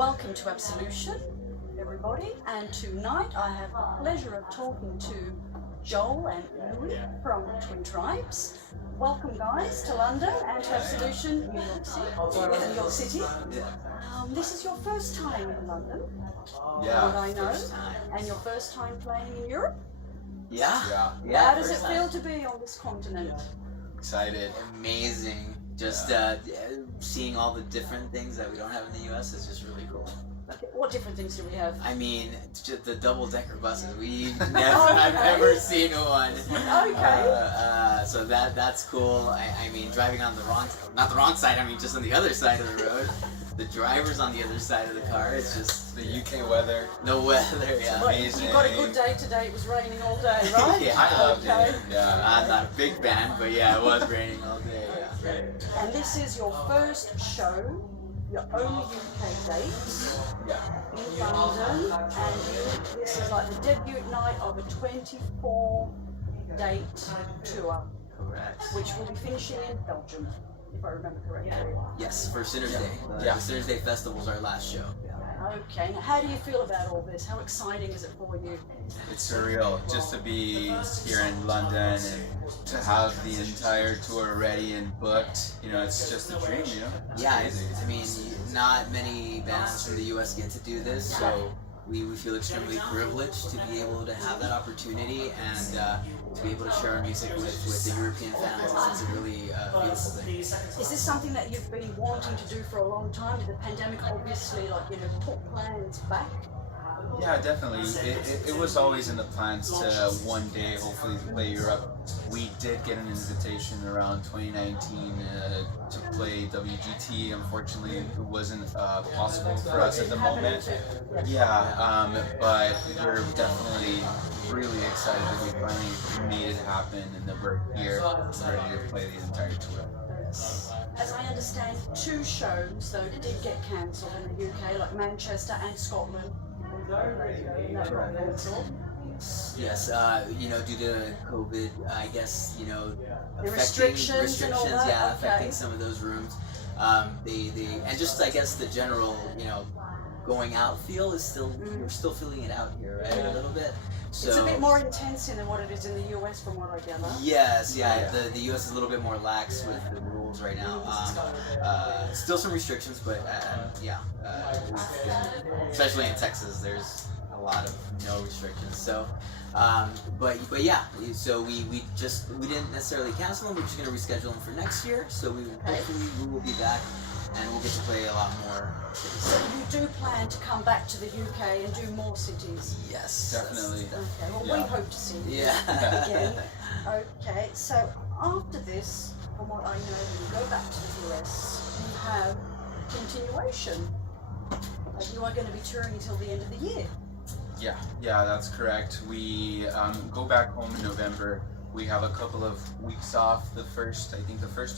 Welcome to Absolution, everybody, and tonight I have the pleasure of talking to Joel and Louis from Twin Tribes. Welcome, guys, to London and to Absolution, New York City. This is your first time in London, Yeah. what I know, and your first time playing in Europe. Yeah. How does it feel to be on this continent? Excited. Amazing. Just seeing all the different things that we don't have in the U.S. is just really cool. Okay, what different things do we have? I mean, just the double-decker buses. I've never seen one. Okay. So that's cool. I mean, driving on not the wrong side. I mean, just on the other side of the road. The driver's on the other side of the car. It's just The UK weather. the weather. Yeah. Well, Amazing. you got a good day today. It was raining all day, right? Yeah. I loved it. Yeah. I'm not a big fan, but yeah, it was raining all day. Yeah. And this is your first show, your only UK date Yeah. in London, and this is like the debut night of a 24-date tour, Correct. which will be finishing in Belgium, if I remember correctly. Yes, for Sinners Day. Yeah. The Sinners Day Festival is our last show. Okay, now how do you feel about all this? How exciting is it for you? It's surreal just to be here in London and to have the entire tour ready and booked. You know, it's just a dream, you know? Yeah, It's I mean, not many bands from the U.S. get to do this, so we feel extremely privileged to be able to have that opportunity and to be able to share our music with the European fans. It's a really beautiful thing. Is this something that you've been wanting to do for a long time? The pandemic obviously, put plans back. Yeah, definitely. It was always in the plans to one day hopefully play Europe. We did get an invitation around 2019 to play WGT. Unfortunately, it wasn't possible for us at the moment. Yeah, but we're definitely really excited that we finally made it happen and that we're here ready to play the entire tour. As I understand, 2 shows though did get cancelled in the UK, like Manchester and Scotland. That got cancelled. Yes, due to COVID, I guess, The affecting restrictions and all that? yeah, Okay. affecting some of those rooms. And just, I guess, the general, going out feel is still, we're still feeling it out here, right, a little bit. So, It's a bit more intense than what it is in the US, from what I gather. Yes, the U.S. is a little bit more lax with the rules right now. Still some restrictions, but especially in Texas, there's a lot of no restrictions. So, but yeah, so we didn't necessarily cancel them. We're just gonna reschedule them for next year. So hopefully we will be back and we'll get to play a lot more cities. So you do plan to come back to the UK and do more cities? Yes, Definitely. Okay, well Yeah. we hope to see you Yeah. again. Okay, so after this, from what I know, when you go back to the US, you have continuation. You are going to be touring until the end of the year. Yeah, that's correct. We go back home in November. We have a couple of weeks off. The first 2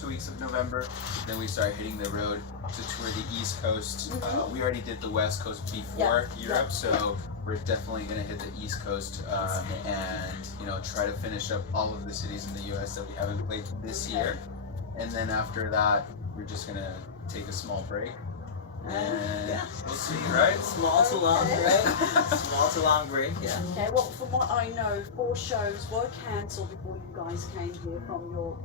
weeks of November. Then we start hitting the road to tour the East Coast. We already did the West Coast before Europe, so we're definitely gonna hit the East Coast and try to finish up all of the cities in the U.S. that we haven't played this year. And then after that, we're just gonna take a small break. And we'll see, right? Small to long, right? Small to long break, yeah. Okay, well, from what I know, 4 shows were cancelled before you guys came here from your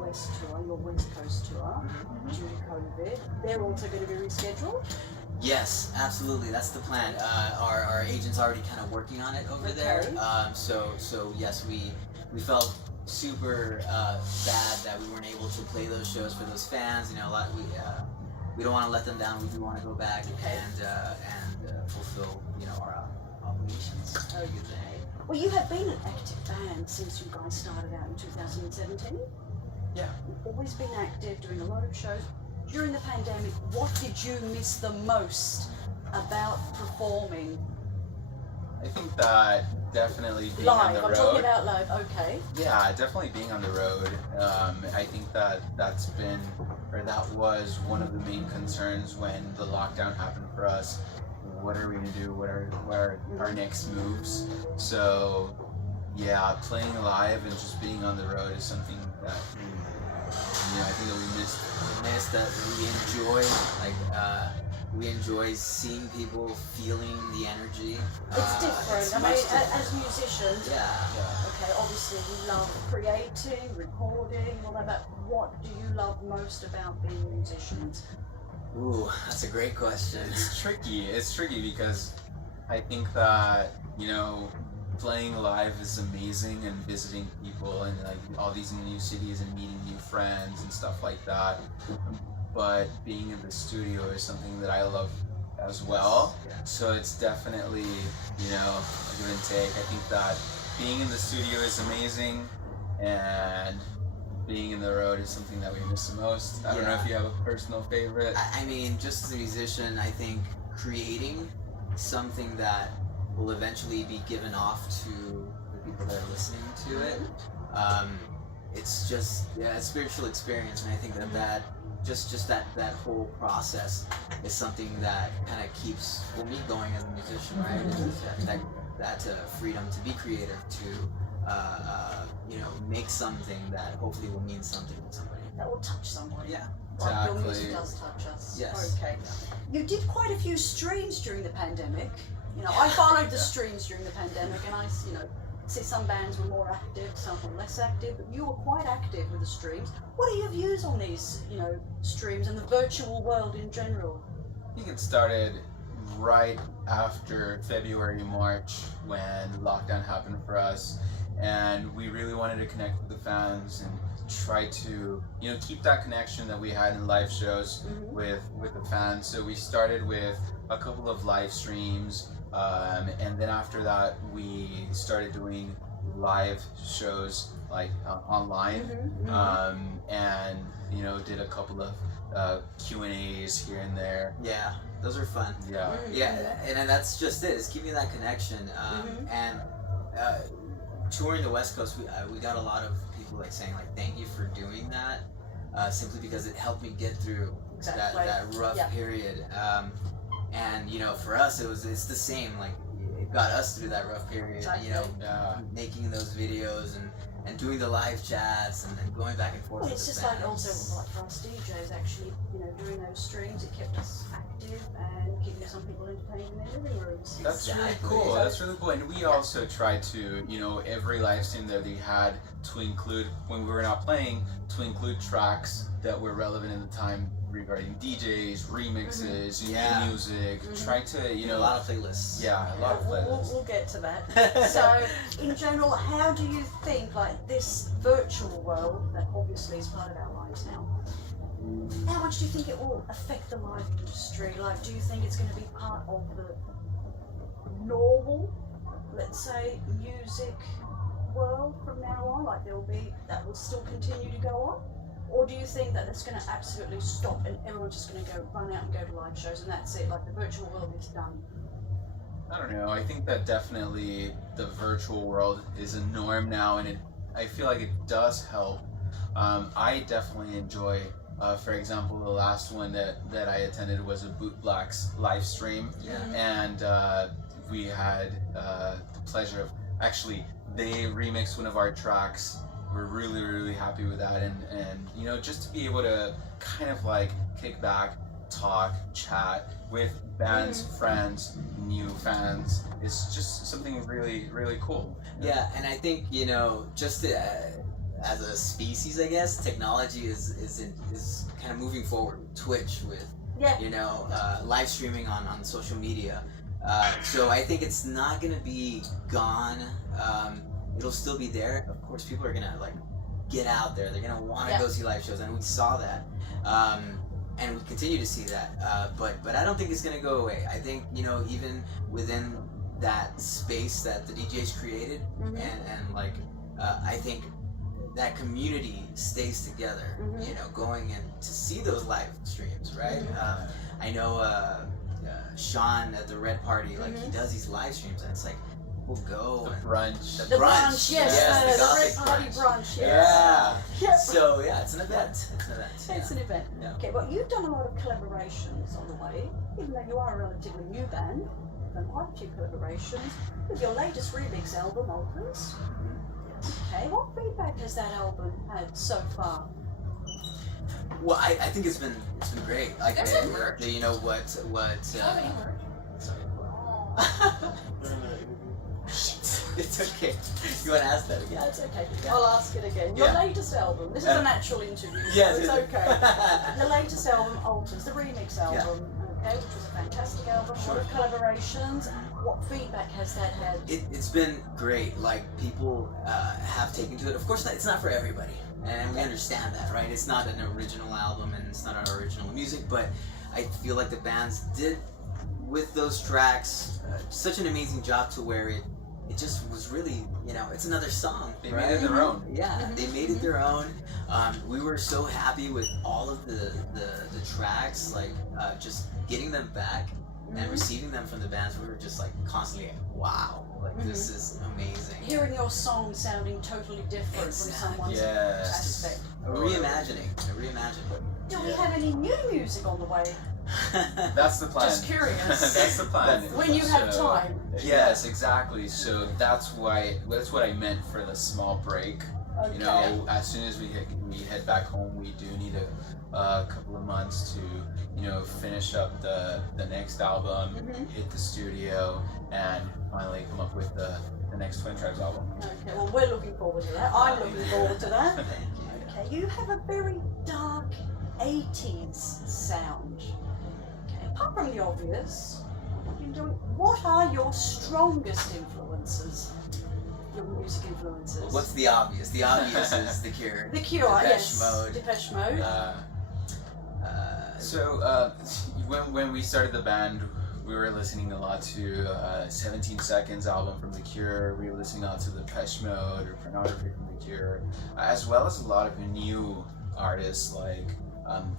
US tour, your West Coast tour, due to COVID. They're also going to be rescheduled. Yes, absolutely. That's the plan. Our agent's already kind of working on it over there. So yes, we felt super bad that we weren't able to play those shows for those fans. We don't want to let them down. We do want to go back and fulfill our obligations. Okay. Well, you have been an active band since you guys started out in 2017. Yeah. You've always been active, doing a lot of shows. During the pandemic, what did you miss the most about performing? I think that definitely being on Live, the road. I'm talking about live, okay. Yeah, definitely being on the road. I think that was one of the main concerns when the lockdown happened for us. What are we gonna do? What are our next moves? So, yeah, playing live and just being on the road is something that I think that we missed. That we enjoy, we enjoys seeing people feeling the energy. It's different. It's I much mean, different. as musicians, Yeah. okay, obviously we love creating, recording, all that, but what do you love most about being musicians? Ooh, that's a great question. It's tricky. It's tricky because I think that, you know, playing live is amazing and visiting people and like all these new cities and meeting new friends and stuff like that. But being in the studio is something that I love as well. Yeah. So it's definitely, you know, a give and take. I think that being in the studio is amazing and being in the road is something that we miss the most. I don't know if you have a personal favorite. I mean, just as a musician, I think creating something that will eventually be given off to the people that are listening to it. It's just a spiritual experience, and I think that just that whole process is something that kind of keeps me going as a musician, right? It's that freedom to be creative, to you know, make something that hopefully will mean something to somebody. That will touch somebody. Yeah. Like your Exactly. music does touch us. Yes. Okay. You did quite a few streams during the pandemic. You know, I followed the Yeah. streams during the pandemic, and I, you know, see some bands were more active, some were less active, but you were quite active with the streams. What are your views on these, you know, streams and the virtual world in general? I think it started right after February, March, when lockdown happened for us, and we really wanted to connect with the fans and try to, you know, keep that connection that we had in live shows with the fans. So we started with a couple of live streams, and then after that we started doing live shows like online, and you know, did a couple of Q&As here and there. Yeah, those are fun. Yeah. Yeah, and that's just it. It's keeping that connection. And touring the West Coast, we got a lot of people like saying like, "Thank you for doing that," simply because it helped me get through that rough period. And you know, for us, it's the same. Like, it got us through that rough period. Exactly. You know, Yeah. making those videos and doing the live chats and then going back and forth. Well, with it's the just fans. like also like for us DJs, actually, you know, during those streams, it kept us active and keeping some people entertained in their living rooms. That's really Exactly. cool. That's really cool. And we also tried to, you know, every live stream that we had to include, when we were not playing, to include tracks that were relevant in the time regarding DJs, remixes, new music. Try to, you know, a lot of playlists. Yeah, a lot of playlists. We'll get to that. So, in general, how do you think, like, this virtual world, that obviously is part of our lives now, how much do you think it will affect the live industry? Like, do you think it's going to be part of the normal, let's say, music world from now on? Like, that will still continue to go on? Or do you think that it's going to absolutely stop and everyone's just going to run out and go to live shows and that's it? Like, the virtual world is done. I don't know. I think that definitely the virtual world is a norm now, and I feel like it does help. I definitely enjoy, for example, the last one that I attended was a Boot Blacks live stream, and we had the pleasure of, actually, they remixed one of our tracks. We're really, really happy with that, and you know, just to be able to kind of like kick back, talk, chat with bands, friends, new fans, is just something really, really cool. Yeah, and I think, you know, just as a species, I guess, technology is kind of moving forward with Twitch, with you know, live streaming on social media. So I think it's not gonna be gone. It'll still be there. Of course, people are gonna like get out there. They're gonna want to go see live shows, and we saw that, and we continue to see that. But I don't think it's gonna go away. I think, you know, even within that space that the DJs created, and like I think that community stays together. You know, going in to see those live streams, right? I know Sean at the Red Party, like he does these live streams, and it's like, we'll go The and brunch. The brunch, yes, the Red Party Gothic brunch, Yeah. Yeah. So yeah, it's an event. It's an event. It's an event. Yeah. Okay, well, you've done a lot of collaborations on the way, even though you are a relatively new band. You've done quite a few collaborations with your latest remix album, Alters. Okay, what feedback has that album had so far? Well, I think it's been great. Like, There's some merch. you know what Do you have any merch? It's okay. You want to ask that again? Yeah, it's okay. I'll ask it again. Your Yeah. latest album. This is an actual interview, so Yes, it's it is. okay. The latest album, Alters, the remix album, okay, which was a fantastic album. A lot of collaborations. What feedback has that had? It's been great. Like, people have taken to it. Of course, it's not for everybody, and we understand that, right? It's not an original album, and it's not our original music. But I feel like the bands did, with those tracks, such an amazing job to where it just was really, you know, it's another song. They right? made it their own. Yeah, they made it their own. We were so happy with all of the tracks, like just getting them back and receiving them from the bands. We were just like constantly, wow, like this is amazing. Hearing your song sounding totally different from someone's Yes. aspect. A reimagining. Do we have any new music on the way? That's the plan. Just curious. That's the plan. When you have So, time. Yes, exactly. So that's what I meant for the small break. Okay. You know, as soon as we head back home, we do need a couple of months to, you know, finish up the next album, hit the studio, and finally come up with the next Twin Tribes album. Okay, well, we're looking forward to that. I'm looking forward to that. Okay, you have a very dark 80s sound. Okay, apart from the obvious, what are your strongest influences? Your music influences? What's the obvious? The obvious is The Cure. The Cure, Depeche yes. Mode. Depeche Mode. So when we started the band, we were listening a lot to 17 Seconds album from The Cure. We were listening a lot to the Depeche Mode or Pornography from The Cure, as well as a lot of new artists like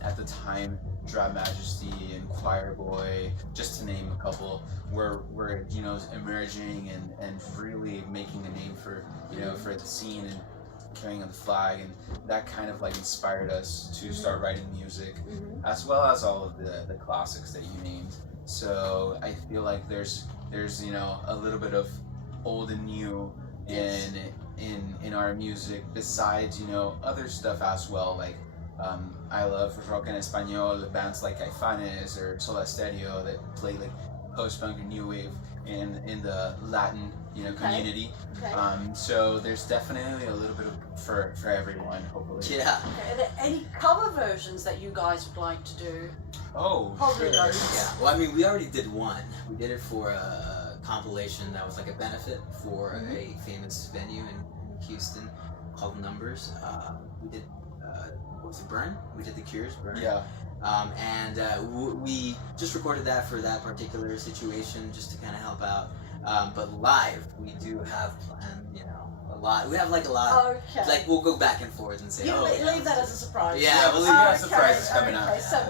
at the time Dry Majesty and Choir Boy, just to name a couple, were you know, emerging and really making a name for, you know, for the scene and carrying on the flag, and that kind of like inspired us to start writing music, as well as all of the classics that you named. So I feel like there's you know, a little bit of old and new in our music, besides, you know, other stuff as well. Like I love rock en español, bands like Caifanes or Soda Stereo that play like post-punk and new wave in the Latin, you know, community. Okay. So there's definitely a little bit of for everyone, hopefully. Yeah. Okay, are there any cover versions that you guys would like to do? Oh, Probably sure. those. Yeah. Well, I mean, we already did one. We did it for a compilation that was like a benefit for a famous venue in Houston called Numbers. We did, what was it, Burn? We did The Cure's Burn. Yeah. We just recorded that for that particular situation, just to kind of help out. But live, we do have planned, you know, a lot. We have like a lot. Okay. Like, we'll go back and forth and say, You oh, leave that as a surprise. Yeah, we'll leave it as surprises coming up. So